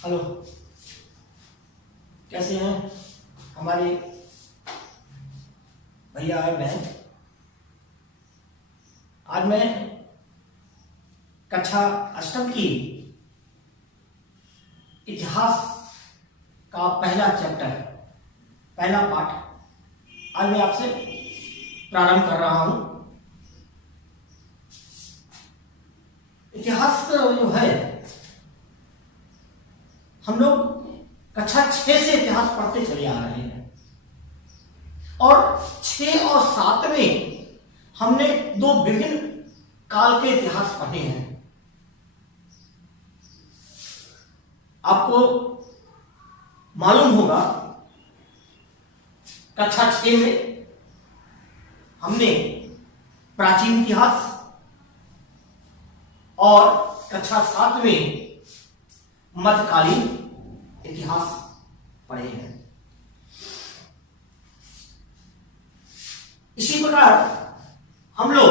Hello, कैसे हैं हमारे भैया और बहन। आज मैं कक्षा अष्टम की इतिहास का पहला चैप्टर, पहला पाठ आज मैं आपसे प्रारंभ कर रहा हूं। इतिहास जो है, हम लोग कक्षा 6 से इतिहास पढ़ते चले आ रहे हैं और 6 और 7 में हमने दो विभिन्न काल के इतिहास पढ़े हैं। आपको मालूम होगा, कक्षा 6 में हमने प्राचीन इतिहास और कक्षा 7 में मध्यकालीन इतिहास पढ़े हैं। इसी प्रकार हम लोग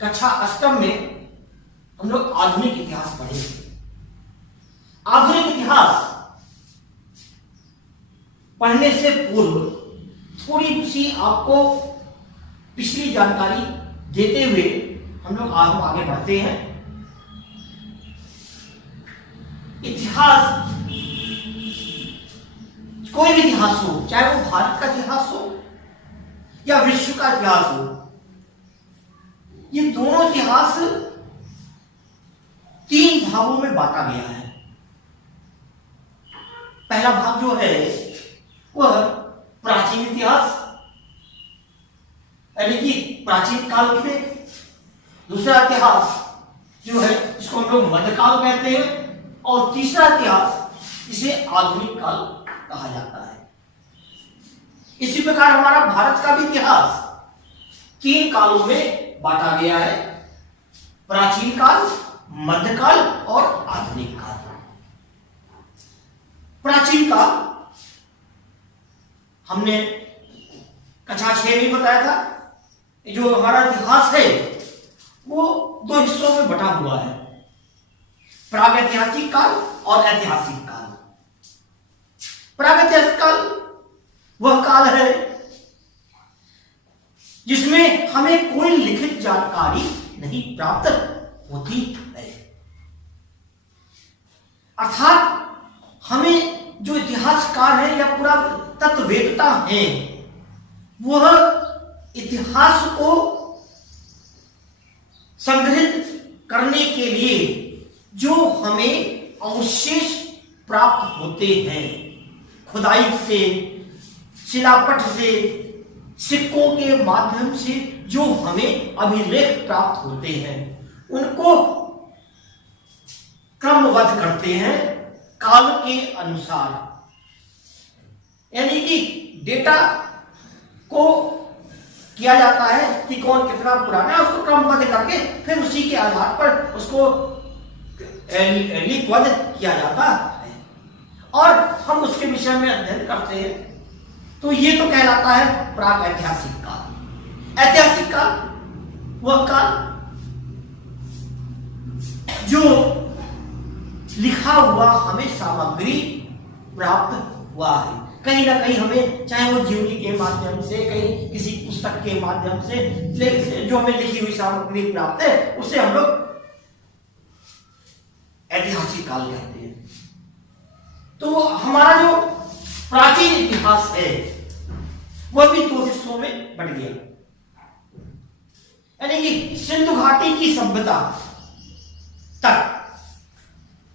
कक्षा अष्टम में हम लोग आधुनिक इतिहास पढ़े। आधुनिक इतिहास पढ़ने से पूर्व थोड़ी सी आपको पिछली जानकारी देते हुए हम लोग आगे बढ़ते हैं। इतिहास, कोई भी इतिहास हो, चाहे वो भारत का इतिहास हो या विश्व का इतिहास हो, ये दोनों इतिहास 3 भागों में बांटा गया है। पहला भाग जो है वह प्राचीन इतिहास, यानी कि प्राचीन काल में। दूसरा इतिहास जो है इसको हम लोग मध्यकाल कहते हैं और तीसरा इतिहास जिसे आधुनिक काल कहा जाता है। इसी प्रकार हमारा भारत का भी इतिहास 3 कालों में बांटा गया है: प्राचीन काल, मध्यकाल और आधुनिक काल। प्राचीन काल हमने कक्षा 6 में बताया था। जो हमारा इतिहास है वो 2 हिस्सों में बटा हुआ है: प्रागैतिहासिक काल और ऐतिहासिक काल। प्रागैतिहासिक काल वह काल है जिसमें हमें कोई लिखित जानकारी नहीं प्राप्त होती है। अर्थात हमें जो इतिहासकार है या पूरा तत्ववेत्ता है, वह इतिहास को संग्रहित करने के लिए जो हमें अवशेष प्राप्त होते हैं, खुदाई से, शिलापट से, सिक्कों के माध्यम से जो हमें अभिलेख प्राप्त होते हैं, उनको क्रमबद्ध करते हैं काल के अनुसार। यानी कि डेटा को किया जाता है कि कौन कितना पुराना है, उसको क्रमबद्ध करके फिर उसी के आधार पर उसको लिपिबद्ध किया जाता है और हम उसके विषय में अध्ययन करते हैं। तो ये तो कहलाता है प्रागैतिहासिक काल। ऐतिहासिक काल वह काल जो लिखा हुआ हमें सामग्री प्राप्त हुआ है। कहीं ना कहीं हमें, चाहे वो जीवनी के माध्यम से, कहीं किसी पुस्तक के माध्यम से जो हमें लिखी हुई सामग्री प्राप्त है, उसे हम लोग ऐतिहासिक काल कहते हैं। तो हमारा जो प्राचीन इतिहास है वह भी 2 हिस्सों में बट गया। यानी कि सिंधु घाटी की सभ्यता तक,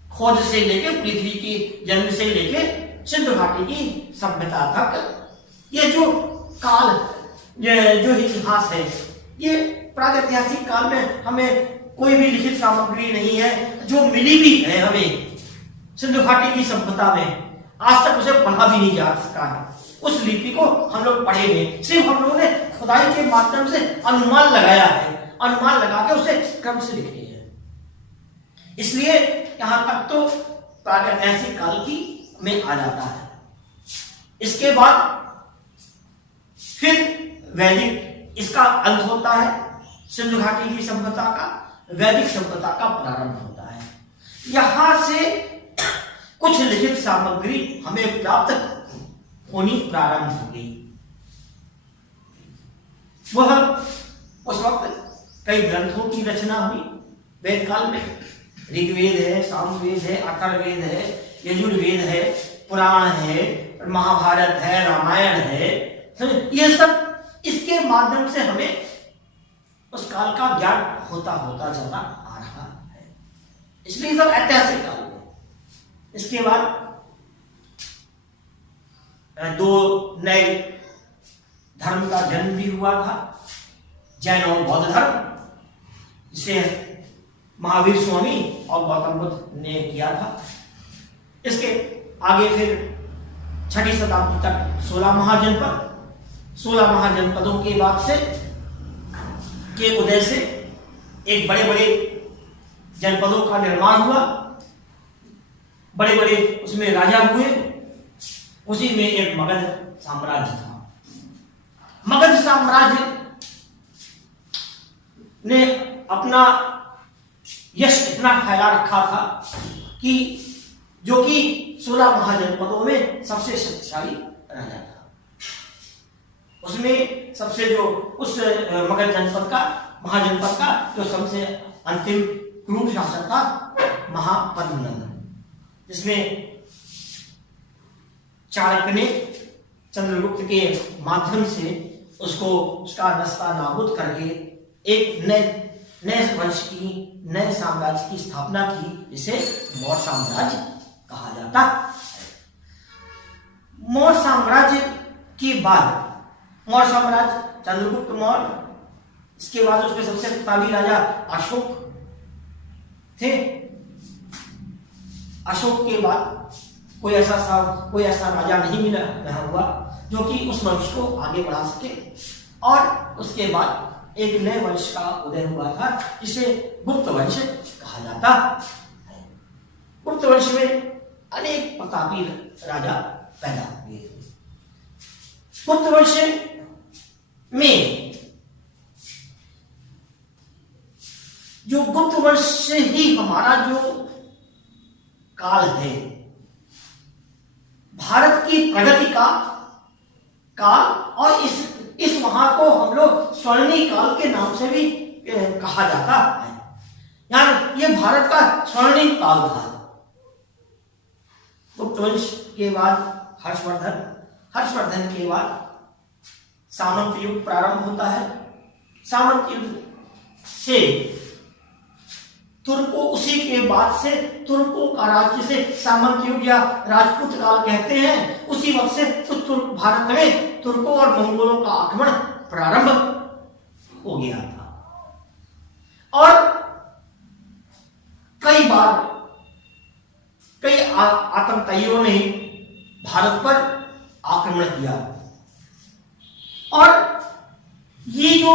खोज से लेके, पृथ्वी की जन्म से लेके सिंधु घाटी की सभ्यता तक, ये जो काल, जो इतिहास है, ये प्रागैतिहासिक काल में हमें कोई भी लिखित सामग्री नहीं है। जो मिली भी है हमें सिंधु घाटी की सभ्यता में, आज तक उसे पढ़ा भी नहीं जा सका है। उस लिपि को हम लोग पढ़ेंगे, सिर्फ हम लोगों ने खुदाई के माध्यम से अनुमान लगाया है, अनुमान लगा के उसे क्रम से लिखे हैं। इसलिए यहां तक तो प्रागैतिहासिक काल की में आ जाता है। इसके बाद फिर वैदिक, इसका अंत होता है। सिंधु घाटी की सभ्यता का, वैदिक सभ्यता का प्रारंभ होता है। यहां से कुछ लिखित सामग्री हमें प्राप्त होनी प्रारंभ हो गई। वह उस वक्त कई ग्रंथों की रचना हुई वेद काल में। ऋग्वेद है, सामवेद है, अथर्ववेद है, यजुर्वेद है, पुराण है, महाभारत है, रामायण है। ये सब इसके माध्यम से हमें उस काल का ज्ञान होता होता चला आ रहा है। इसलिए सब ऐतिहासिक काल है। इसके बाद दो नए धर्म का जन्म भी हुआ था, जैन और बौद्ध धर्म, जिसे महावीर स्वामी और गौतम बुद्ध ने किया था। इसके आगे फिर 6वीं शताब्दी तक 16 महाजनपद, 16 महाजनपदों के बाद से के उदय से एक बड़े बड़े जनपदों का निर्माण हुआ, बड़े बड़े उसमें राजा हुए। उसी में एक मगध साम्राज्य था। मगध साम्राज्य ने अपना यश इतना फैला रखा था कि जो कि 16 महाजनपदों में सबसे शक्तिशाली राजा था। उसमें सबसे जो उस मगध जनपद का महाजनपद का जो सबसे अंतिम क्रूर शासक था महापद्मनंद, जिसमें चाणक्य ने चंद्रगुप्त के माध्यम से उसको उसका नस्ता नाबूद करके एक नए वंश की, नए साम्राज्य की स्थापना की, जिसे मौर्य साम्राज्य कहा जाता है। मौर्य साम्राज्य के बाद मौर्य साम्राज्य, चंद्रगुप्त मौर्य, इसके बाद उसमें सबसे प्रतापी राजा अशोक थे। अशोक के बाद कोई ऐसा राजा नहीं मिला हुआ जो कि उस वंश को आगे बढ़ा सके। और उसके बाद एक नए वंश का उदय हुआ था, जिसे गुप्त वंश कहा जाता है। गुप्त वंश में अनेक प्रतापी राजा पैदा हुए। गुप्त वंश में जो गुप्त वंश से ही हमारा जो काल है, भारत की प्रगति का काल, और इस वहां को हम लोग स्वर्णिम काल के नाम से भी कहा जाता है। यानी ये भारत का स्वर्णिम काल था। गुप्त वंश के बाद हर्षवर्धन के बाद सामंत युग प्रारंभ होता है। सामंत युग से तुर्कों, उसी के बाद से तुर्कों का राज्य, से सामंत युग या राजपूत काल कहते हैं, उसी वक्त से उत्तर भारत में तुर्कों और मंगोलों का आक्रमण प्रारंभ हो गया था। और कई बार कई आतंकवादियों ने भारत पर आक्रमण किया। और ये जो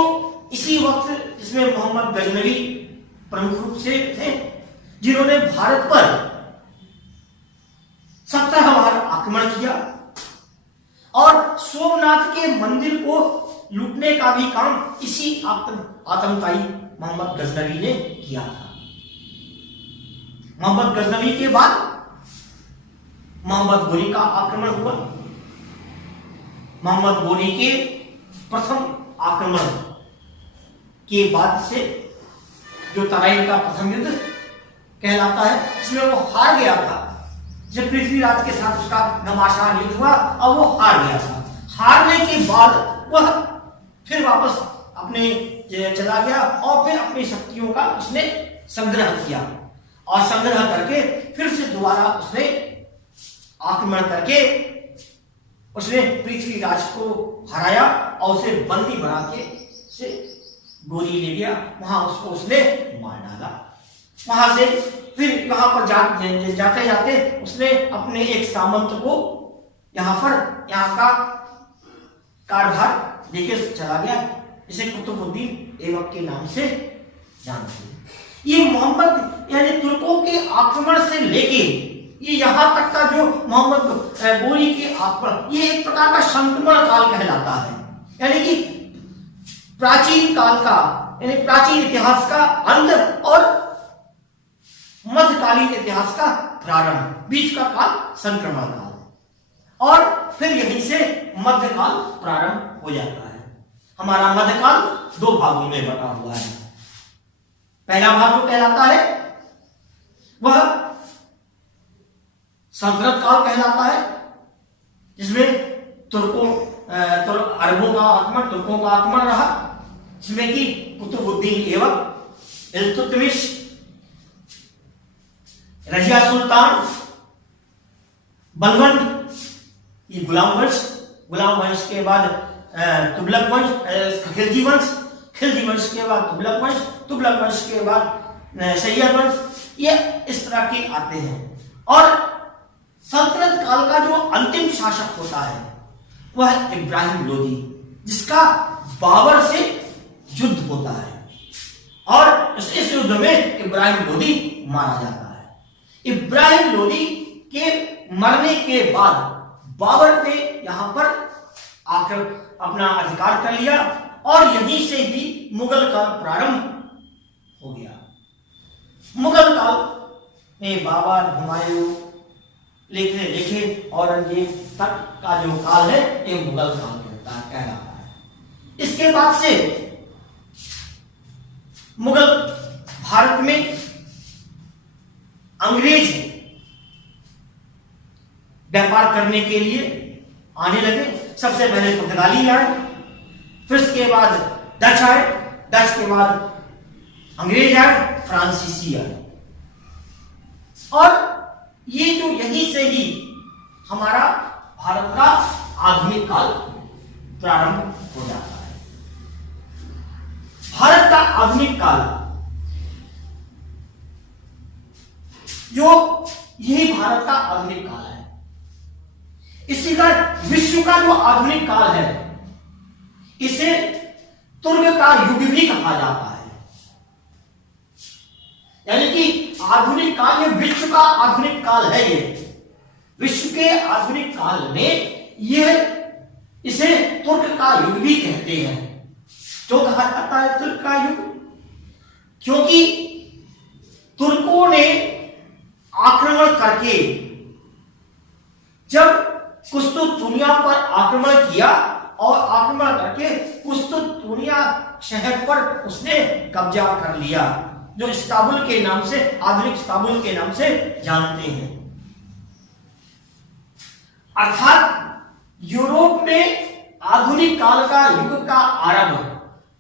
इसी वक्त, जिसमें मोहम्मद गजनवी प्रमुख रूप से थे, जिन्होंने भारत पर 17 बार आक्रमण किया और सोमनाथ के मंदिर को लूटने का भी काम इसी आतंकवादी मोहम्मद गजनवी ने किया था। मोहम्मद गजनवी के बाद मोहम्मद गोरी का आक्रमण हुआ। मोहम्मद गोरी के प्रथम आक्रमण के बाद से जो तराइन का प्रथम युद्ध कहलाता है, इसमें वो हार गया था। जब पृथ्वीराज के साथ उसका घमासान युद्ध हुआ और वो हार गया था। हारने के बाद वह फिर वापस अपने चला गया और फिर अपनी शक्तियों का उसने संग्रह किया, और संग्रह करके फिर से दोबारा उसने आक्रमण करके उसने पृथ्वीराज को हराया और उसे बंदी बना के से गोरी ले गया। वहां उसको उसने मार डाला। वहां से फिर यहाँ पर जाते जाते उसने अपने एक सामंत को यहाँ का कारभार लेके चला गया, जिसे कुतुबुद्दीन ऐबक के नाम से जानते हैं। ये मोहम्मद यानी तुर्कों के आक्रमण से लेके ये यहाँ तक का जो मोहम्मद गोरी के आक्रमण, ये एक प्रकार का संक्रमण काल कहलाता है। यानी कि प्राचीन काल का, यानी प्राचीन इतिहास का अंत और मध्यकालीन इतिहास का प्रारंभ, बीच का काल संक्रमण काल, और फिर यहीं से मध्यकाल प्रारंभ हो जाता है। हमारा मध्यकाल दो भागों में बटा हुआ है। पहला भाग जो कहलाता है वह सल्तनत काल कहलाता है, जिसमें अरबों का आक्रमण, तुर्कों का आक्रमण रहा, जिसमें कि कुतुबुद्दीन एवं इल्तुतमिश, रजिया सुल्तान, बलवंत, ये गुलाम वंश के बाद तुगलक वंश, खिलजी वंश के बाद तुगलक वंश के बाद सैयद वंश, ये इस तरह के आते हैं। और सल्तनत काल का जो अंतिम शासक होता है वह इब्राहिम लोदी, जिसका बाबर से युद्ध होता है और इस युद्ध में इब्राहिम लोदी मारा जाता है। इब्राहिम लोदी के मरने के बाद बाबर ने यहां पर आकर अपना अधिकार कर लिया और यहीं से ही मुगल काल प्रारंभ हो गया। मुगल काल में बाबर, हुमायूं, लेखे औरंगजेब तक का जो काल है ये मुगल काल कहलाता है। इसके बाद से मुगल भारत में अंग्रेज व्यापार करने के लिए आने लगे। सबसे पहले पुर्तगाली आए, फिर इसके बाद डच आए, डच के बाद अंग्रेज आए, फ्रांसीसी आए, और ये जो यहीं से ही हमारा भारत का आधुनिक काल प्रारंभ हो जाता है। भारत का आधुनिक काल जो यही भारत का आधुनिक काल है। इसी का विश्व का जो आधुनिक काल है इसे तुर्क का युग भी कहा जाता है। यानी कि आधुनिक काल, ये विश्व का आधुनिक काल है। ये विश्व के आधुनिक काल में इसे तुर्क का युग भी कहते हैं। क्यों कहा जाता है तुर्क का युग? क्योंकि तुर्कों ने आक्रमण करके जब कुस्तुंतुनिया पर आक्रमण किया और आक्रमण करके कुस्तुंतुनिया शहर पर उसने कब्जा कर लिया, जो इस्तांबुल के नाम से, आधुनिक इस्तांबुल के नाम से जानते हैं। अर्थात यूरोप में आधुनिक काल का युग का आरंभ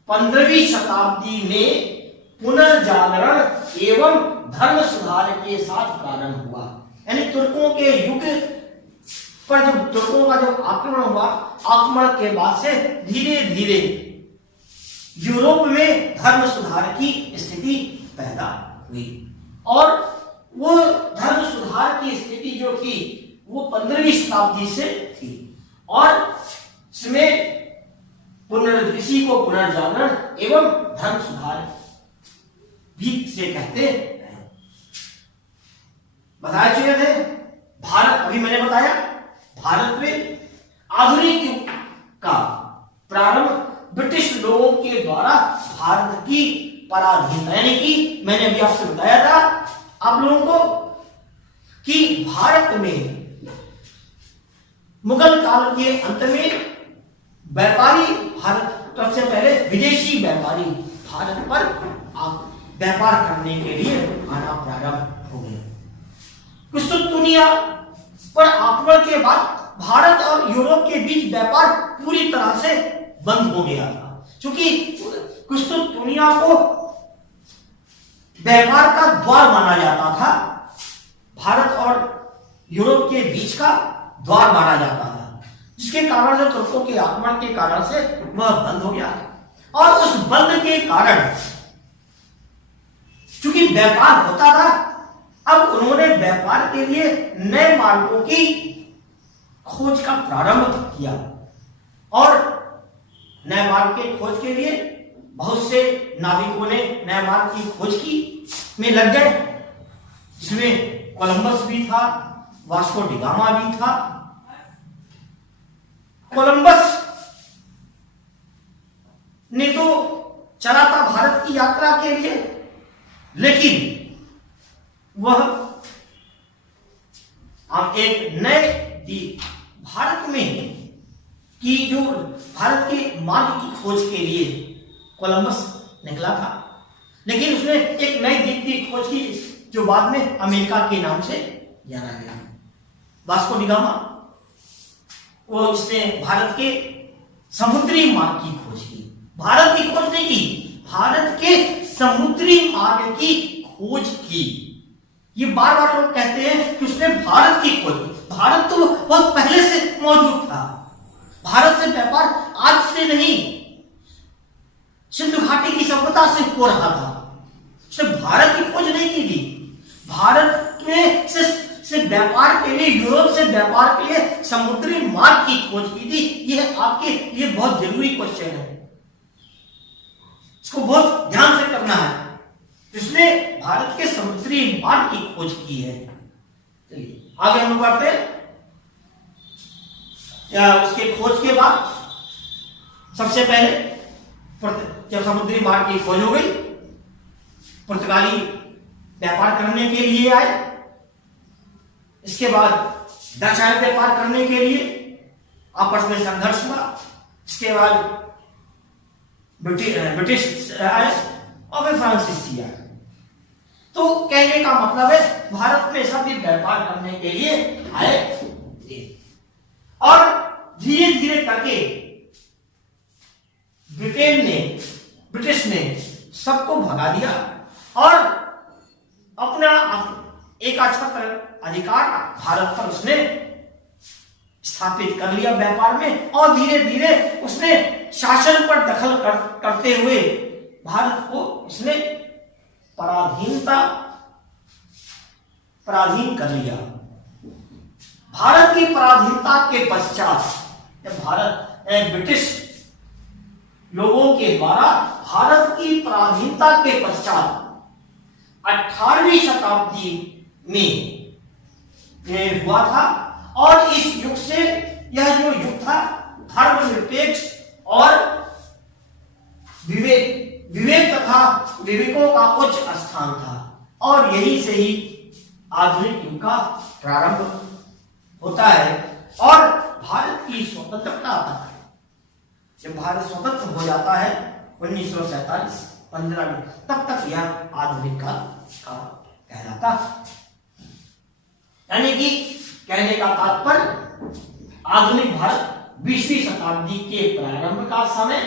15वीं शताब्दी में पुनर्जागरण एवं धर्म सुधार के साथ प्रारंभ हुआ। यानी तुर्कों के युग पर जब तुर्कों का जब आक्रमण हुआ, आक्रमण के बाद से धीरे धीरे यूरोप में धर्म सुधार की स्थिति पैदा हुई, और वो धर्म सुधार की स्थिति जो थी वो 15वीं शताब्दी से थी, और इसमें इसी को पुनर्जागरण एवं धर्म सुधार भी से कहते हैं। बताए चुके थे भारत, अभी मैंने बताया भारत में आधुनिक युग का प्रारंभ ब्रिटिश लोगों के द्वारा भारत की पराधीनता, यानी कि मैंने अभी आपसे बताया था आप लोगों को कि भारत में मुगल काल के अंत में व्यापारी भारत, सबसे पहले विदेशी व्यापारी भारत पर व्यापार करने के लिए आना प्रारंभ हो गए। कुस्तुंतुनिया पर आक्रमण के बाद भारत और यूरोप के बीच व्यापार पूरी तरह से बंद हो गया था, क्योंकि कुस्तुंतुनिया को व्यापार का द्वार माना जाता था, भारत और यूरोप के बीच का द्वार माना जाता था, जिसके कारण से तुर्कों के आक्रमण के कारण से वह बंद हो गया। और उस बंद के कारण चूंकि व्यापार होता था, अब उन्होंने व्यापार के लिए नए मार्गों की खोज का प्रारंभ किया, और नए मार्ग के खोज के लिए बहुत से नाविकों ने नए मार्ग की खोज की में लग गए, जिसमें कोलंबस भी था, वास्को डी गामा भी था। कोलंबस ने तो चला था भारत की यात्रा के लिए, लेकिन वह हम एक नए भारत में की जो भारत के मार्ग की खोज के लिए कोलंबस निकला था, लेकिन उसने एक नई द्वीप की खोज की जो बाद में अमेरिका के नाम से जाना गया। वास्को डी गामा, वो इसने भारत के समुद्री मार्ग की खोज की, भारत की खोज नहीं की, भारत के समुद्री मार्ग की खोज की। ये बार बार लोग कहते हैं कि उसने भारत की खोज की। भारत तो बहुत पहले से मौजूद था। भारत से व्यापार आज से नहीं, सिंधु घाटी की सभ्यता से हो रहा था। उसने भारत की खोज नहीं की थी। भारत में से व्यापार के लिए, यूरोप से व्यापार के लिए समुद्री मार्ग की खोज की थी। यह आपके लिए बहुत जरूरी क्वेश्चन है, इसको बहुत ध्यान से करना है। उसने भारत के समुद्री मार्ग की खोज की है। चलिए आगे हम बढ़ते हैं। या उसके खोज के बाद सबसे पहले जब समुद्री मार्ग की खोज हो गई, पुर्तगाली व्यापार करने के लिए आए। इसके बाद डच आए व्यापार करने के लिए, आपस में संघर्ष हुआ। इसके बाद ब्रिटिश आए और फिर फ्रांसीसी आए। तो कहने का मतलब है भारत में सभी व्यापार करने के लिए आए थे और धीरे धीरे करके ब्रिटिश ने सबको भगा दिया और अपना एकछत्र अधिकार भारत पर उसने स्थापित कर लिया व्यापार में। और धीरे धीरे उसने शासन पर दखल करते हुए भारत को उसने पराधीन कर लिया। भारत की पराधीनता के पश्चात जब ब्रिटिश लोगों के द्वारा भारत की पराधीनता के पश्चात 18वीं शताब्दी में यह हुआ था। और इस युग से यह जो युग था धर्मनिरपेक्ष और विवेक तथा विवेकों का उच्च स्थान था। और यही से ही आधुनिक युग का प्रारंभ होता है। और भारत की स्वतंत्रता तक, जब भारत स्वतंत्र हो जाता है 1947-15 में, तब तक यह आधुनिक काल का कहलाता। यानी कि कहने का तात्पर्य आधुनिक भारत 20वीं शताब्दी के प्रारंभ का समय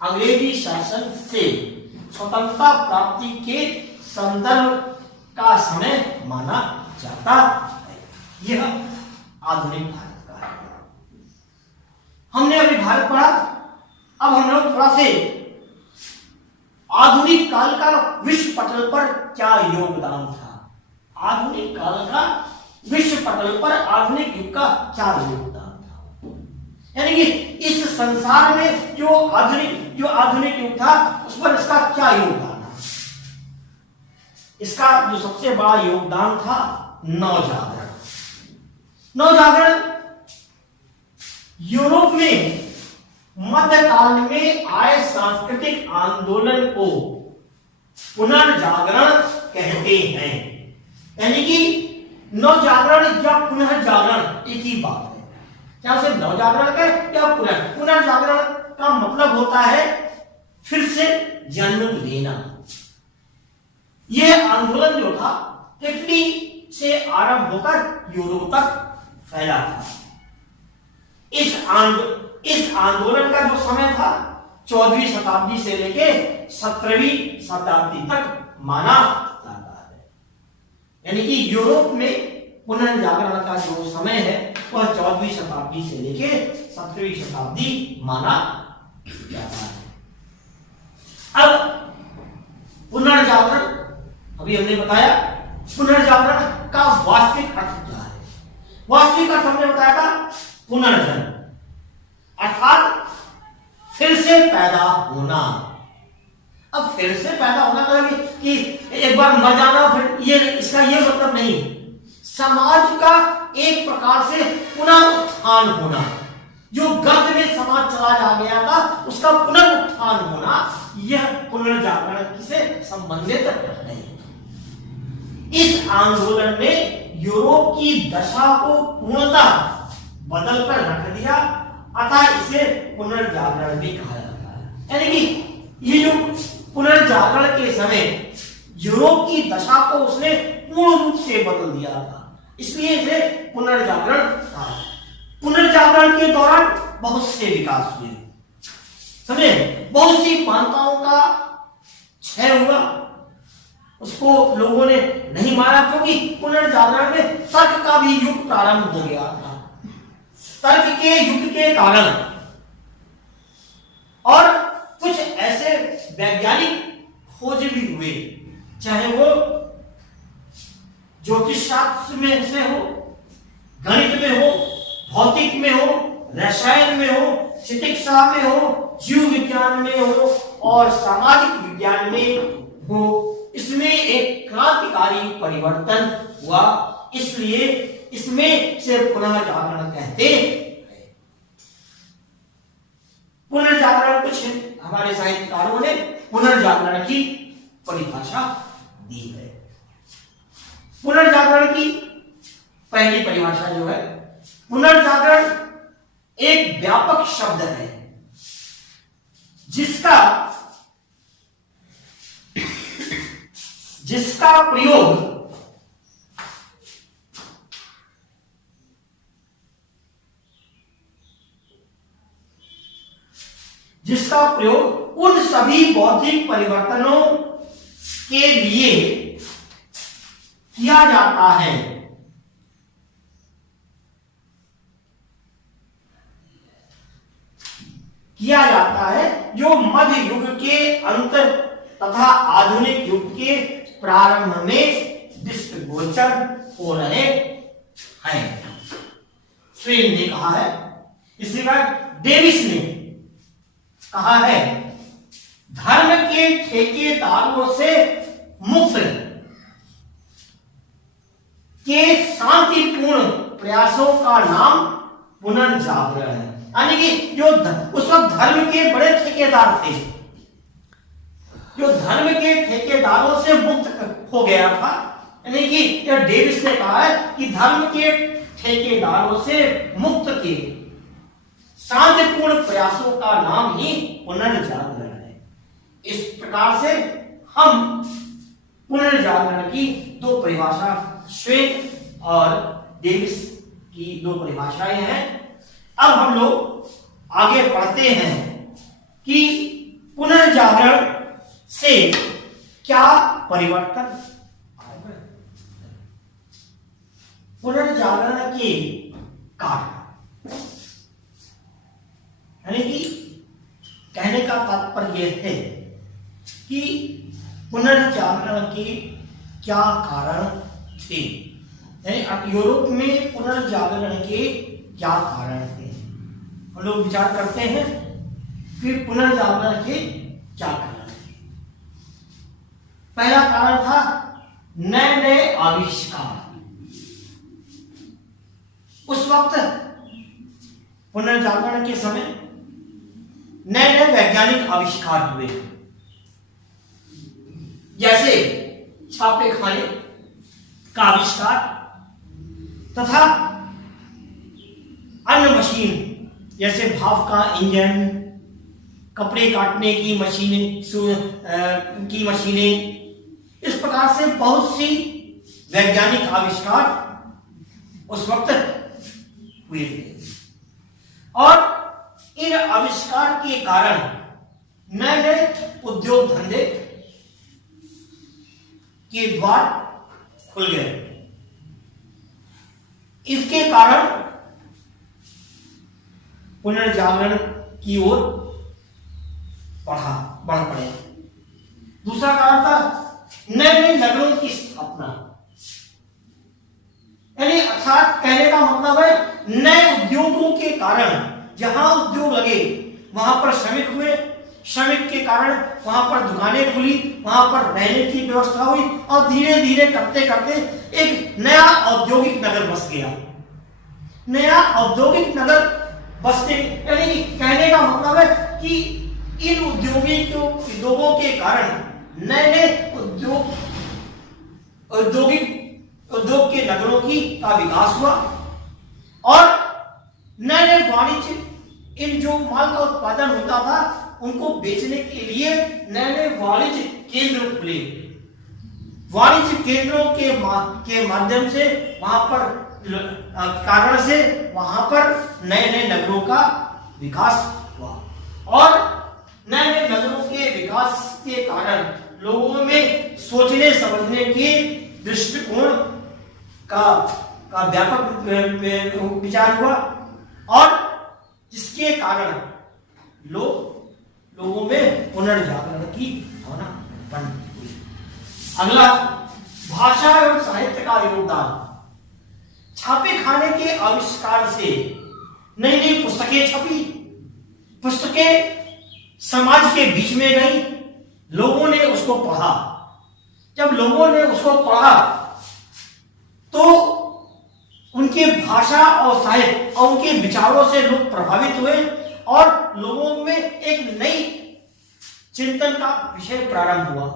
अंग्रेजी शासन से स्वतंत्रता प्राप्ति के संदर्भ का समय माना जाता है। यह आधुनिक भारत का है। हमने अभी भारत पढ़ा, अब हम लोग थोड़ा से आधुनिक काल का विश्व पटल पर क्या योगदान था, आधुनिक काल का विश्व पटल पर आधुनिक युग का क्या योगदान था। यानी कि इस संसार में जो आधुनिक युग था उस पर इसका क्या योगदान था। इसका जो सबसे बड़ा योगदान था नवजागरण। यूरोप में मध्यकाल में आए सांस्कृतिक आंदोलन को पुनर्जागरण कहते हैं। यानी कि नवजागरण या पुनर्जागरण एक ही बात है। क्या सिर्फ नवजागरण का या पुनर्जागरण का मतलब होता है फिर से जन्म लेना। यह आंदोलन जो था इटली से आरंभ होकर यूरोप तक फैला था। इस आंदोलन का जो समय था 14वीं शताब्दी से लेके 17वीं शताब्दी तक माना जाता है। यानी कि यूरोप में पुनर्जागरण का जो समय है वह 14वीं शताब्दी से लेके 17वीं शताब्दी माना जाता है। अब पुनर्जागरण, अभी हमने बताया पुनर्जागरण का वास्तविक अर्थ क्या है। वास्तविक अर्थ हमने बताया था पुनर्जन्म, अर्थात फिर से पैदा होना। अब फिर से पैदा होना मतलब कि एक बार मर जाना, फिर इसका ये मतलब नहीं। समाज का एक प्रकार से पुनः उत्थान होना, जो गर्त में समाज चला जा गया था उसका पुनरुत्थान होना, यह पुनर्जागरण से संबंधित नहीं। इस आंदोलन ने यूरोप की दशा को पूर्णतः बदल कर रख दिया, अतः इसे पुनर्जागरण भी कहा जाता है। यानी कि ये जो पुनर्जागरण के समय यूरोप की दशा को उसने पूर्ण रूप से बदल दिया था, इसलिए इसे पुनर्जागरण कहा। पुनर्जागरण के दौरान बहुत से विकास हुए, समझे, बहुत सी मान्यताओं का क्षय हुआ, उसको लोगों ने नहीं माना, क्योंकि पुनर्जागरण में तर्क का भी युग प्रारंभ हो गया था। तर्क के युग के कारण और कुछ ऐसे वैज्ञानिक खोज भी हुए, चाहे वो ज्योतिष शास्त्र में से हो, गणित में हो, भौतिक में हो, रसायन में हो, चिकित्सा में हो, जीव विज्ञान में हो और सामाजिक विज्ञान में हो, इसमें एक क्रांतिकारी परिवर्तन हुआ, इसलिए इसमें से पुनर्जागरण कहते हैं। पुनर्जागरण, कुछ हमारे साहित्यकारों ने पुनर्जागरण की परिभाषा दी है। पुनर्जागरण की पहली परिभाषा जो है, पुनर्जागरण एक व्यापक शब्द है जिसका प्रयोग उन सभी बौद्धिक परिवर्तनों के लिए किया जाता है जो मध्य युग के अंत तथा आधुनिक युग के प्रारंभ में दृष्टिगोचर हो रहे हैं। स्वेन ने कहा है, इसी बार डेविस ने कहा है, धर्म के ठेकेदारों से मुक्त के शांतिपूर्ण प्रयासों का नाम पुनर्जागरण है। यानी कि जो उस वक्त धर्म के बड़े ठेकेदार थे, जो धर्म के ठेकेदारों से मुक्त हो गया था, यानी कि यह डेविस ने कहा है कि धर्म के ठेकेदारों से मुक्त के शांतिपूर्ण प्रयासों का नाम ही पुनर्जागरण है। इस प्रकार से हम पुनर्जागरण की दो परिभाषा, स्वेन और डेविस की दो परिभाषाएं हैं। अब हम लोग आगे बढ़ते हैं कि पुनर्जागरण से क्या परिवर्तन आएगा। पुनर्जागरण के कारण, यानी कि कहने का तात्पर्य यह है कि पुनर्जागरण के क्या कारण थे, यानी यूरोप में पुनर्जागरण के क्या कारण थे। हम लोग विचार करते हैं कि पुनर्जागरण के क्या कारण थे। पहला कारण था नए नए आविष्कार। उस वक्त पुनर्जागरण के समय नए नए वैज्ञानिक आविष्कार हुए, जैसे छापे खाने का आविष्कार तथा अन्य मशीन, जैसे भाप का इंजन, कपड़े काटने की मशीनें, इस प्रकार से बहुत सी वैज्ञानिक आविष्कार उस वक्त हुए थे। और इन आविष्कार के कारण नए नए उद्योग धंधे के द्वार खुल गए। इसके कारण पुनर्जागरण की ओर बढ़ पड़े। दूसरा कारण था नए नए नगरों की स्थापना, यानी अर्थात कहने का मतलब है नए उद्योगों के कारण जहां उद्योग लगे वहां पर श्रमिक हुए, श्रमिक के कारण वहां पर दुकानें खुली, वहां पर रहने की व्यवस्था हुई और धीरे धीरे करते करते एक नया औद्योगिक नगर बस गया। नया औद्योगिक नगर बसने, यानी कहने का मतलब है कि इन उद्योगों के कारण नए नए उद्योग उद्योग के नगरों का विकास हुआ और नए नए वाणिज्य, इन जो माल का उत्पादन होता था उनको बेचने के लिए नए नए वाणिज्य केंद्र खुले। वाणिज्य केंद्रों के माध्यम से वहां पर कारण से वहां पर नए नए नगरों का विकास हुआ और नए नए नगरों के विकास के कारण लोगों में सोचने समझने के दृष्टिकोण का व्यापक विचार हुआ और जिसके कारण लोगों में पुनर्जागरण की भावना उत्पन्न हुई। अगला, भाषा एवं साहित्य का योगदान। छापे खाने के आविष्कार से नई नई पुस्तकें छपी, पुस्तकें समाज के बीच में गई, लोगों ने उसको पढ़ा। जब लोगों ने उसको पढ़ा तो उनके भाषा और साहित्य और उनके विचारों से लोग प्रभावित हुए और लोगों में एक नई चिंतन का विषय प्रारंभ हुआ,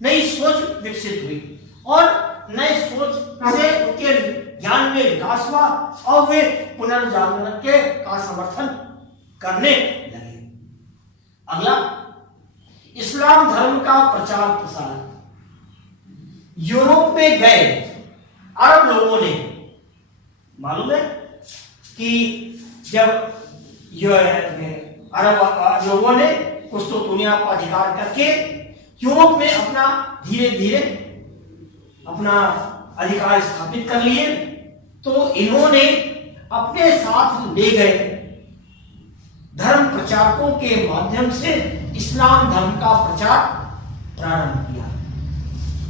नई सोच विकसित हुई और नए सोच से उनके ज्ञान में विकास हुआ और वे पुनर्जागरण का समर्थन करने लगे। अगला, इस्लाम धर्म का प्रचार प्रसार। यूरोप में गए अरब लोगों ने, मालूम है कि जब अरब लोगों ने कुछ तो दुनिया को अधिकार करके यूरोप में अपना धीरे धीरे अपना अधिकार स्थापित कर लिए, तो इन्होंने अपने साथ ले गए धर्म प्रचारकों के माध्यम से इस्लाम धर्म का प्रचार प्रारंभ किया।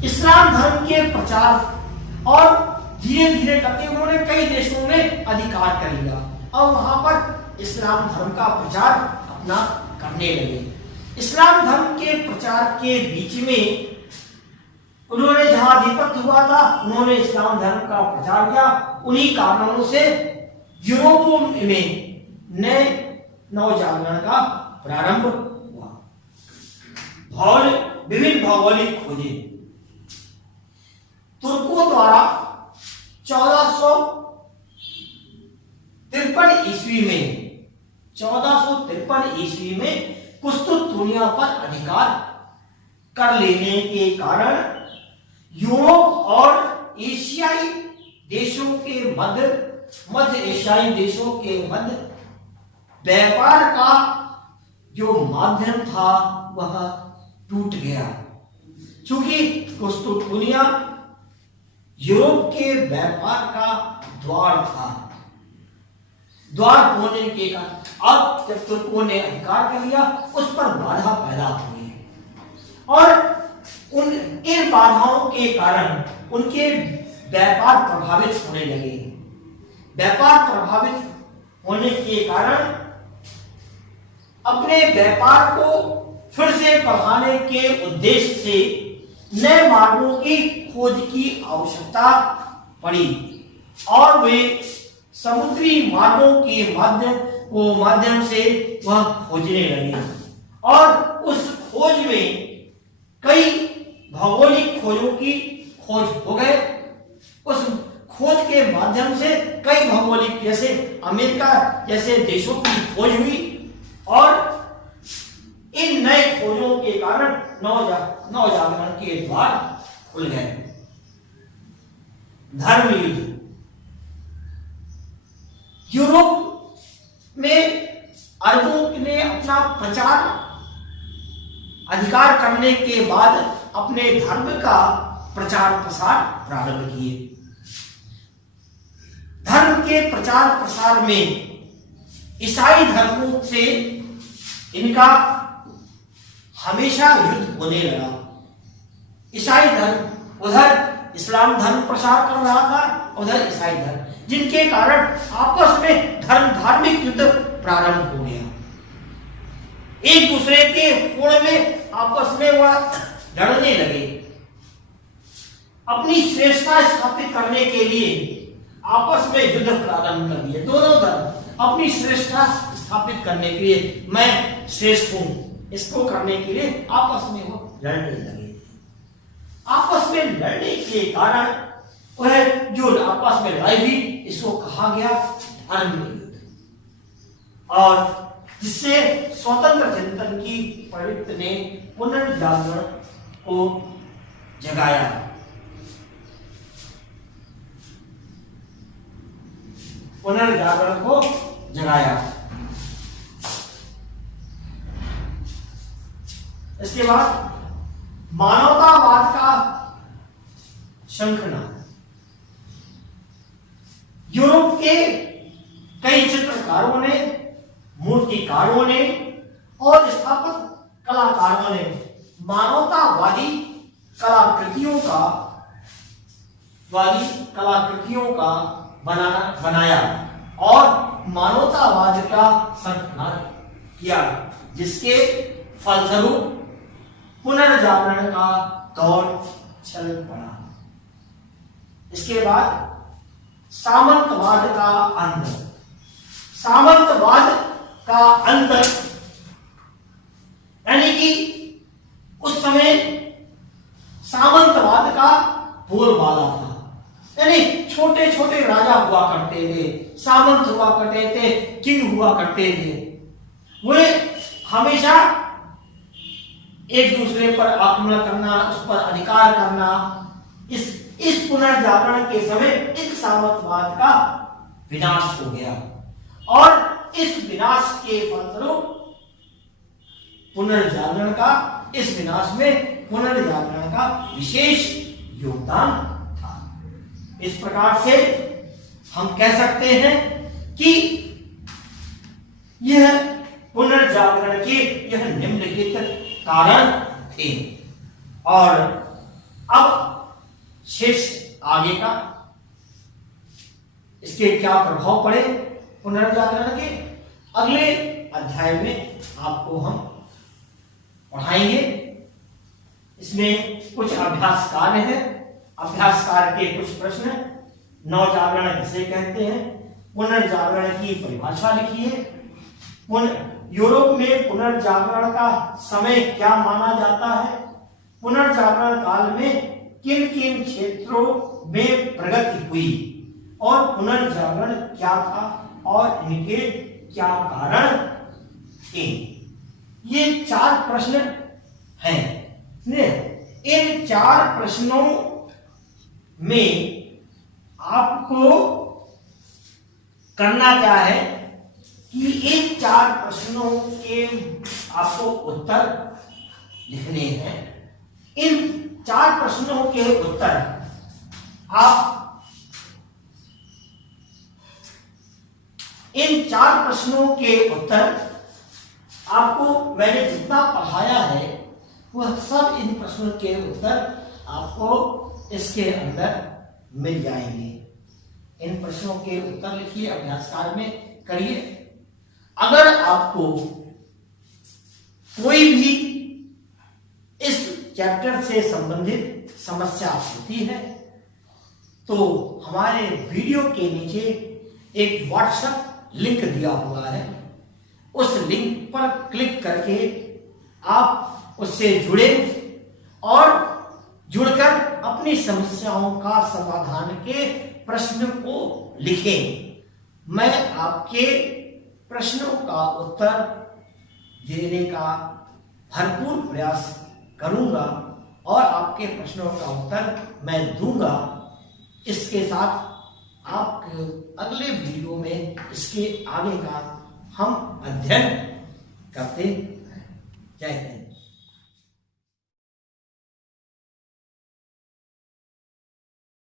इस्लाम धर्म के प्रचार और धीरे धीरे करके उन्होंने कई देशों में अधिकार कर लिया और वहां पर इस्लाम धर्म का प्रचार अपना करने लगे। इस्लाम धर्म के प्रचार के बीच में उन्होंने जहां आधिपत्य हुआ था उन्होंने इस्लाम धर्म का प्रचार किया। उन्हीं कारणों से यूरोप में नए नवजागरण का प्रारंभ हुआ। विभिन्न भौगोलिक खोजें। तुर्कों द्वारा 1453 ईस्वी में कुस्तुत दुनिया पर अधिकार कर लेने के कारण यूरोप और एशियाई देशों के मध्य एशियाई देशों के मध्य व्यापार का जो माध्यम था वह टूट गया, क्योंकि कुस्तुत दुनिया यूरोप के व्यापार का द्वार था। द्वार होने के कारण अब जब तुर्कों ने अधिकार कर लिया उस पर बाधा पैदा हुई और इन बाधाओं के कारण उनके व्यापार प्रभावित होने लगे। व्यापार प्रभावित होने के कारण अपने व्यापार को फिर से बढ़ाने के उद्देश्य से नए मार्गों की खोज की आवश्यकता पड़ी और वे समुद्री मार्गों के माध्यम से वह खोजने लगे और उस खोज में कई भौगोलिक खोजों की खोज हो गए। उस खोज के माध्यम से कई भौगोलिक जैसे अमेरिका जैसे देशों की खोज हुई और इन नए खोजों के कारण नवजागरण के द्वार खुल गए। धर्म युद्ध। यूरोप में अरबों ने अपना प्रचार अधिकार करने के बाद अपने धर्म का प्रचार प्रसार प्रारंभ किए। धर्म के प्रचार प्रसार में ईसाई धर्मों से इनका हमेशा युद्ध होने लगा। ईसाई धर्म उधर इस्लाम धर्म प्रसार कर रहा था, उधर ईसाई धर्म, जिनके कारण आपस में धार्मिक युद्ध प्रारंभ हो गया। एक दूसरे के कोण में आपस में वह लड़ने लगे। अपनी श्रेष्ठता स्थापित करने के लिए आपस में युद्ध प्रारंभ कर दिए। दोनों धर्म अपनी श्रेष्ठता स्थापित करने के लिए, मैं श्रेष्ठ हूं, इसको करने के लिए आपस में वो लड़ने लगे। आपस में लड़ने के कारण वह जो आपस में लड़ाई हुई इसको कहा गया धर्म युद्ध, और जिससे स्वतंत्र चिंतन की प्रवृत्ति ने पुनर्जागरण को जगाया। पुनर्जागरण को जगाया। इसके बाद मानवतावाद का शंखनाद। यूरोप के कई चित्रकारों ने, मूर्तिकारों ने और स्थापत्य कलाकारों ने मानवतावादी कलाकृतियों का बनाया और मानवतावाद का शंखनाद किया, जिसके फलस्वरूप पुनर्जागरण का दौर चल पड़ा। इसके बाद सामंतवाद का अंत। सामंतवाद का अंत यानी कि उस समय सामंतवाद का बोलबाला था, यानी छोटे छोटे राजा हुआ करते थे, सामंत हुआ करते थे, किंग हुआ करते थे। वे हमेशा एक दूसरे पर आक्रमण करना, उस पर अधिकार करना। इस पुनर्जागरण के समय इस सामंतवाद का विनाश हो गया और इस विनाश के फलस्वरूप इस विनाश में पुनर्जागरण का विशेष योगदान था। इस प्रकार से हम कह सकते हैं कि यह पुनर्जागरण के यह निम्नलिखित कारण थे। और अब शेष आगे का, इसके क्या प्रभाव पड़े पुनर्जागरण के, अगले अध्याय में आपको हम पढ़ाएंगे। इसमें कुछ अभ्यास कार्य है। अभ्यास कार्य के कुछ प्रश्न। नवजागरण किसे कहते हैं, पुनर्जागरण की परिभाषा लिखिए, यूरोप में पुनर्जागरण का समय क्या माना जाता है, पुनर्जागरण काल में किन किन क्षेत्रों में प्रगति हुई और पुनर्जागरण क्या था और इनके क्या कारण थे। ये 4 प्रश्न हैं। इन 4 प्रश्नों में आपको करना क्या है कि इन 4 प्रश्नों के आपको उत्तर लिखने हैं। इन 4 प्रश्नों के उत्तर आपको मैंने जितना पढ़ाया है वह सब इन प्रश्नों के उत्तर आपको इसके अंदर मिल जाएंगे। इन प्रश्नों के उत्तर लिखिए, अभ्यास कार्य में करिए। अगर आपको कोई भी इस चैप्टर से संबंधित समस्या होती है तो हमारे वीडियो के नीचे एक व्हाट्सएप लिंक दिया हुआ है, उस लिंक पर क्लिक करके आप उससे जुड़े और जुड़कर अपनी समस्याओं का समाधान के प्रश्न को लिखें। मैं आपके प्रश्नों का उत्तर देने का भरपूर प्रयास करूंगा और आपके प्रश्नों का उत्तर मैं दूंगा। इसके साथ आप अगले वीडियो में इसके आगे का हम अध्ययन करते हैं। जय हिंद।